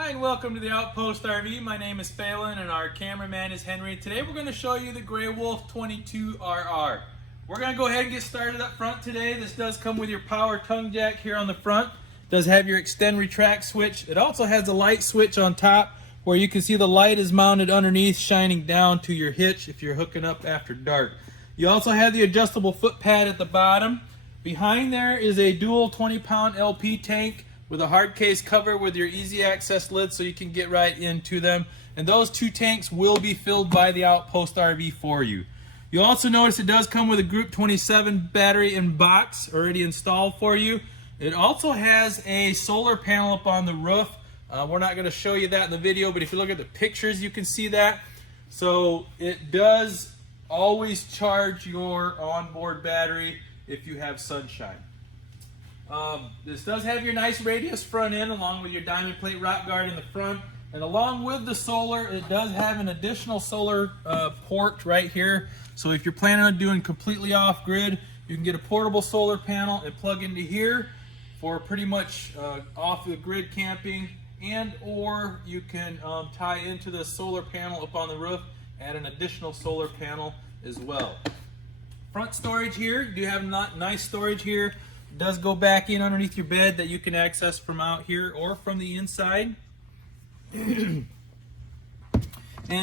Hi and welcome to the Outpost RV. My name is Phelan and our cameraman is Henry. Today we're going to show you the Grey Wolf 22RR. We're going to go ahead and get started up front today. This does come with your power tongue jack here on the front. It does have your extend retract switch. It also has a light switch on top where you can see the light is mounted underneath, shining down to your hitch if you're hooking up after dark. You also have the adjustable foot pad at the bottom. Behind there is a dual 20-pound LP tank with a hard case cover with your easy access lid so you can get right into them. And those two tanks will be filled by the Outpost RV for you. You'll also notice it does come with a Group 27 battery in box already installed for you. It also has a solar panel up on the roof. We're not going to show you that in the video, but if you look at the pictures you can see that. So it does always charge your onboard battery if you have sunshine. This does have your nice radius front end along with your diamond plate rock guard in the front, and along with the solar it does have an additional solar port right here. So if you're planning on doing completely off grid, you can get a portable solar panel and plug into here for pretty much off the grid camping, and or you can tie into the solar panel up on the roof, add an additional solar panel as well. Front storage here, you do have nice storage here. It does go back in underneath your bed that you can access from out here or from the inside. And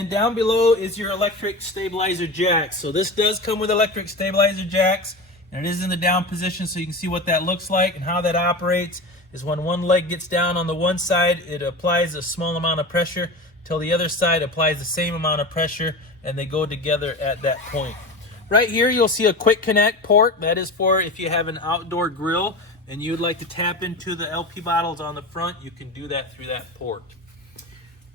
down below is your electric stabilizer jacks. So this does come with electric stabilizer jacks, and it is in the down position so you can see what that looks like. And how that operates is when one leg gets down on the one side, it applies a small amount of pressure till the other side applies the same amount of pressure, and they go together at that point. Right here you'll see a quick connect port. That is for if you have an outdoor grill and you'd like to tap into the LP bottles on the front, you can do that through that port.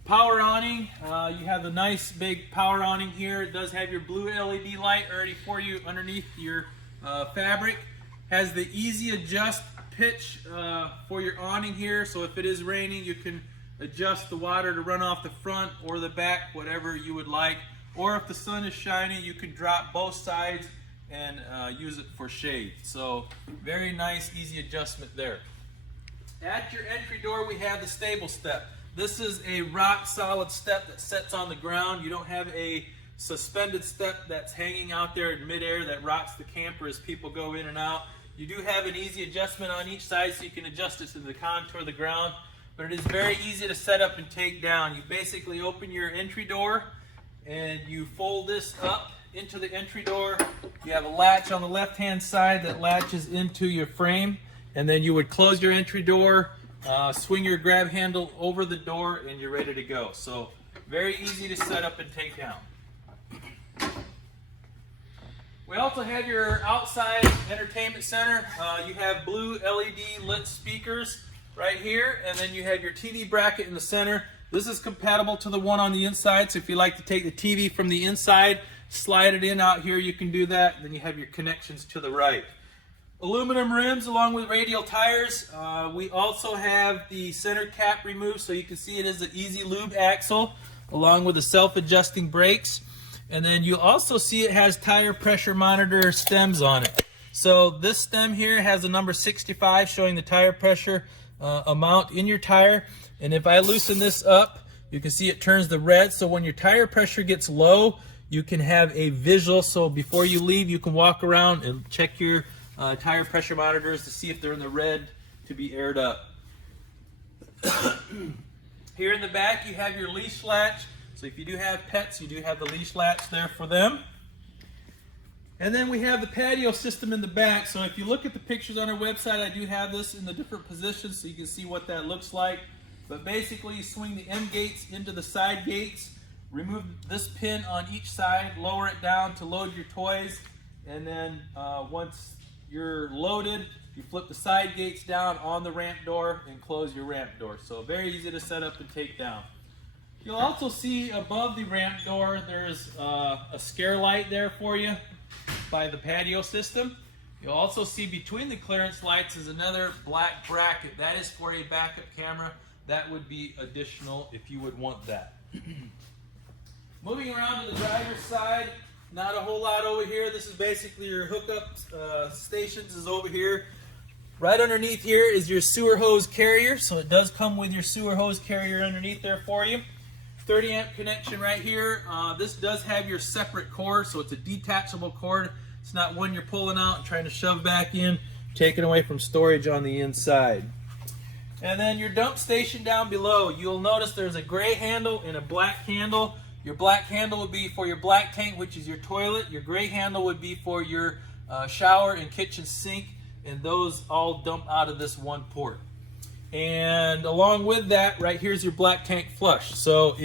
Power awning, you have a nice big power awning here. It does have your blue LED light already for you underneath your fabric. Has the easy adjust pitch for your awning here, so if it is raining you can adjust the water to run off the front or the back, whatever you would like. Or if the sun is shining, you can drop both sides and use it for shade. So very nice, easy adjustment there. At your entry door, we have the stable step. This is a rock solid step that sets on the ground. You don't have a suspended step that's hanging out there in midair that rocks the camper as people go in and out. You do have an easy adjustment on each side so you can adjust it to the contour of the ground, but it is very easy to set up and take down. You basically open your entry door and you fold this up into the entry door. You have a latch on the left hand side that latches into your frame, and then you would close your entry door, swing your grab handle over the door, and you're ready to go. So very easy to set up and take down. We also have your outside entertainment center. You have blue LED lit speakers right here, and then you have your TV bracket in the center. This is compatible to the one on the inside, so if you like to take the TV from the inside, slide it in out here, you can do that. Then you have your connections to the right. Aluminum rims along with radial tires. We also have the center cap removed, so you can see it is an easy lube axle along with the self-adjusting brakes. And then you also see it has tire pressure monitor stems on it. So this stem here has a number 65 showing the tire pressure amount in your tire. And if I loosen this up, you can see it turns the red. So when your tire pressure gets low, you can have a visual. So before you leave, you can walk around and check your tire pressure monitors to see if they're in the red to be aired up. Here in the back, you have your leash latch. So if you do have pets, you do have the leash latch there for them. And then we have the patio system in the back. So if you look at the pictures on our website, I do have this in the different positions so you can see what that looks like. But basically you swing the M gates into the side gates, remove this pin on each side, lower it down to load your toys, and then once you're loaded, you flip the side gates down on the ramp door and close your ramp door. So very easy to set up and take down. You'll also see above the ramp door there's a scare light there for you by the patio system. You'll also see between the clearance lights is another black bracket. That is for a backup camera. That would be additional if you would want that. Moving around to the driver's side, not a whole lot over here. This is basically your hookup stations is over here. Right underneath here is your sewer hose carrier, so it does come with your sewer hose carrier underneath there for you. 30 amp connection right here. This does have your separate cord, so it's a detachable cord. It's not one you're pulling out and trying to shove back in, taken away from storage on the inside. And then your dump station down below, you'll notice there's a gray handle and a black handle. Your black handle would be for your black tank, which is your toilet. Your gray handle would be for your shower and kitchen sink, and those all dump out of this one port. And along with that, right here's your black tank flush. So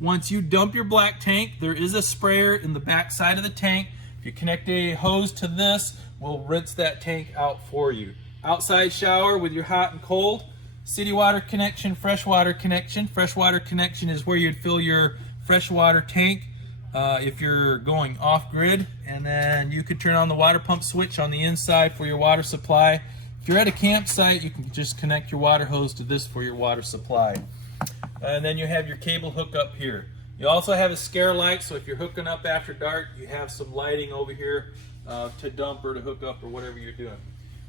once you dump your black tank, there is a sprayer in the back side of the tank. If you connect a hose to this, we'll rinse that tank out for you. Outside shower with your hot and cold. City water connection, freshwater connection. Freshwater connection is where you'd fill your freshwater tank if you're going off grid. And then you could turn on the water pump switch on the inside for your water supply. If you're at a campsite, you can just connect your water hose to this for your water supply. And then you have your cable hook up here. You also have a scare light, so if you're hooking up after dark, you have some lighting over here to dump or to hook up or whatever you're doing.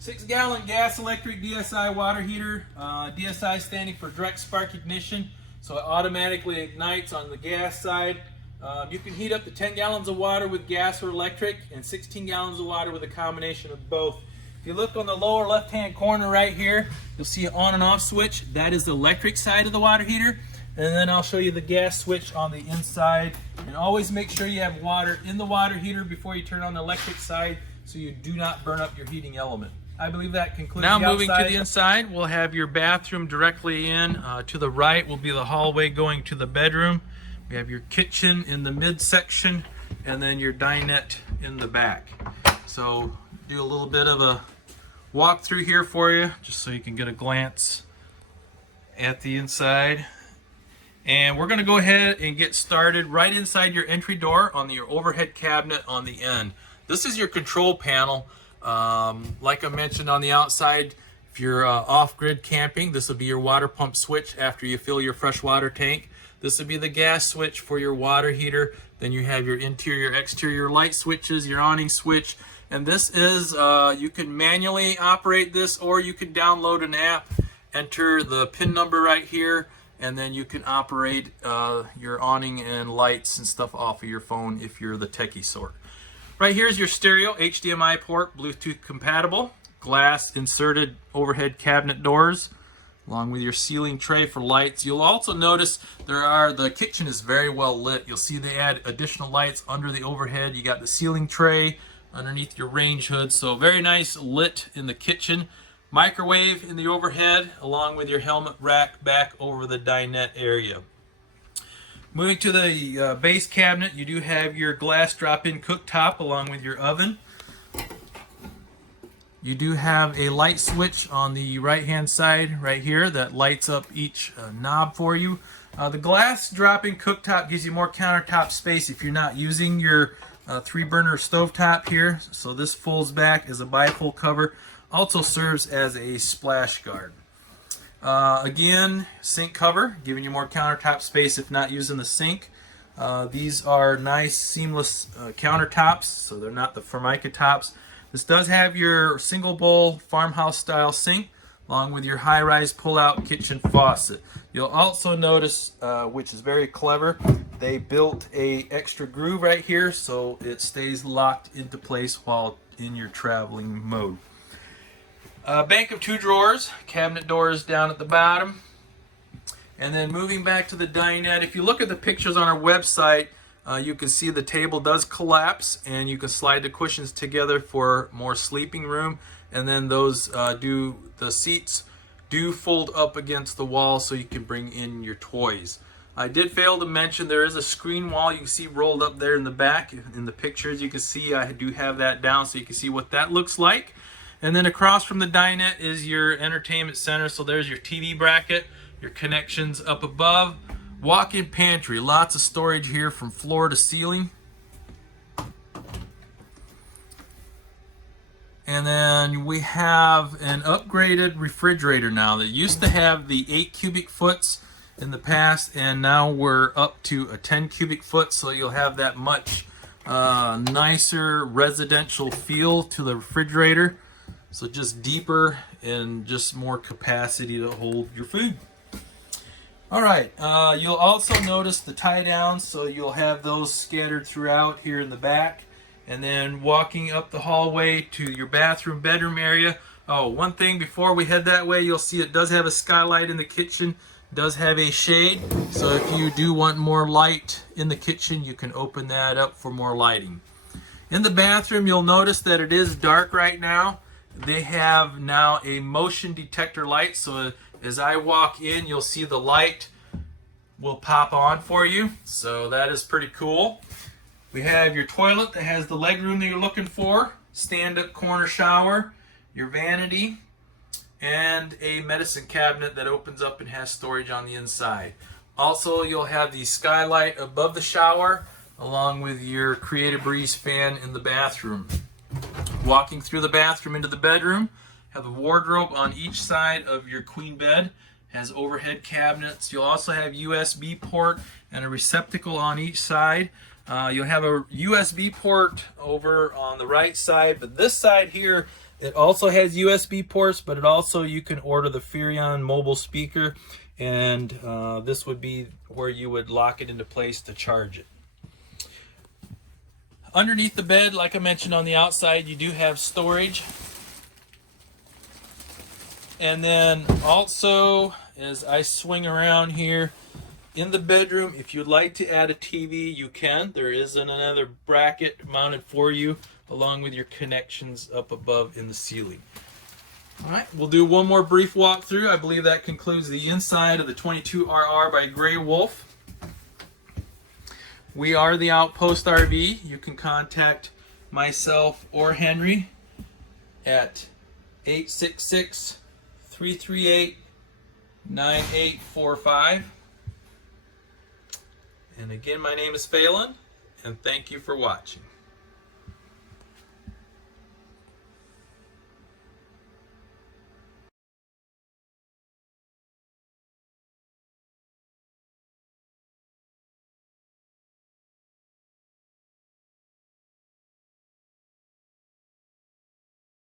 6-gallon gas electric DSI water heater. DSI standing for direct spark ignition, so it automatically ignites on the gas side. You can heat up to 10 gallons of water with gas or electric and 16 gallons of water with a combination of both. If you look on the lower left-hand corner right here, you'll see an on and off switch. That is the electric side of the water heater. And then I'll show you the gas switch on the inside. And always make sure you have water in the water heater before you turn on the electric side so you do not burn up your heating element. I believe that concludes the outside. Now moving to the inside, we'll have your bathroom directly in. To the right will be the hallway going to the bedroom. We have your kitchen in the midsection and then your dinette in the back. So do a little bit of a walk through here for you just so you can get a glance at the inside. And we're going to go ahead and get started right inside your entry door on your overhead cabinet on the end. This is your control panel. Like I mentioned on the outside, if you're off-grid camping, this will be your water pump switch after you fill your fresh water tank. This will be the gas switch for your water heater. Then you have your interior, exterior light switches, your awning switch. And this is, you can manually operate this, or you can download an app, enter the PIN number right here, and then you can operate your awning and lights and stuff off of your phone if you're the techie sort. Right here is your stereo, HDMI port, Bluetooth compatible, glass inserted overhead cabinet doors, along with your ceiling tray for lights. You'll also notice the kitchen is very well lit. You'll see they add additional lights under the overhead. You got the ceiling tray underneath your range hood, so very nice lit in the kitchen. Microwave in the overhead, along with your helmet rack back over the dinette area. Moving to the base cabinet, you do have your glass drop-in cooktop along with your oven. You do have a light switch on the right-hand side right here that lights up each knob for you. The glass drop-in cooktop gives you more countertop space if you're not using your 3-burner stovetop here. So this folds back as a bifold cover. Also serves as a splash guard. Again, sink cover, giving you more countertop space if not using the sink. These are nice seamless countertops, so they're not the Formica tops. This does have your single bowl farmhouse style sink, along with your high-rise pull-out kitchen faucet. You'll also notice, which is very clever, they built a extra groove right here so it stays locked into place while in your traveling mode. Bank of 2 drawers, cabinet doors down at the bottom. And then moving back to the dinette, if you look at the pictures on our website, you can see the table does collapse and you can slide the cushions together for more sleeping room. And then the seats do fold up against the wall so you can bring in your toys. I did fail to mention there is a screen wall you can see rolled up there in the back. In the pictures you can see I do have that down so you can see what that looks like. And then across from the dinette is your entertainment center. So there's your TV bracket, your connections up above. Walk-in pantry, lots of storage here from floor to ceiling. And then we have an upgraded refrigerator now. That used to have the 8 cubic foots in the past, and now we're up to a 10 cubic foot, so you'll have that much nicer residential feel to the refrigerator. So just deeper and just more capacity to hold your food. All right, you'll also notice the tie downs, so you'll have those scattered throughout here in the back. And then walking up the hallway to your bathroom, bedroom area. Oh, one thing before we head that way, you'll see it does have a skylight in the kitchen, does have a shade. So if you do want more light in the kitchen, you can open that up for more lighting. In the bathroom, you'll notice that it is dark right now. They have now a motion detector light, so as I walk in, you'll see the light will pop on for you. So that is pretty cool. We have your toilet that has the leg room that you're looking for, stand-up corner shower, your vanity, and a medicine cabinet that opens up and has storage on the inside. Also, you'll have the skylight above the shower, along with your Creative Breeze fan in the bathroom. Walking through the bathroom into the bedroom, have a wardrobe on each side of your queen bed, has overhead cabinets. You'll also have USB port and a receptacle on each side. You'll have a USB port over on the right side, but this side here, it also has USB ports, but it also, you can order the Furrion mobile speaker, and this would be where you would lock it into place to charge it. Underneath the bed, like I mentioned on the outside, you do have storage. And then also, as I swing around here, in the bedroom, if you'd like to add a TV, you can. There is another bracket mounted for you, along with your connections up above in the ceiling. All right, we'll do one more brief walkthrough. I believe that concludes the inside of the 22RR by Gray Wolf. We are the Outpost RV. You can contact myself or Henry at 866-338-9845. And again, my name is Phelan, and thank you for watching.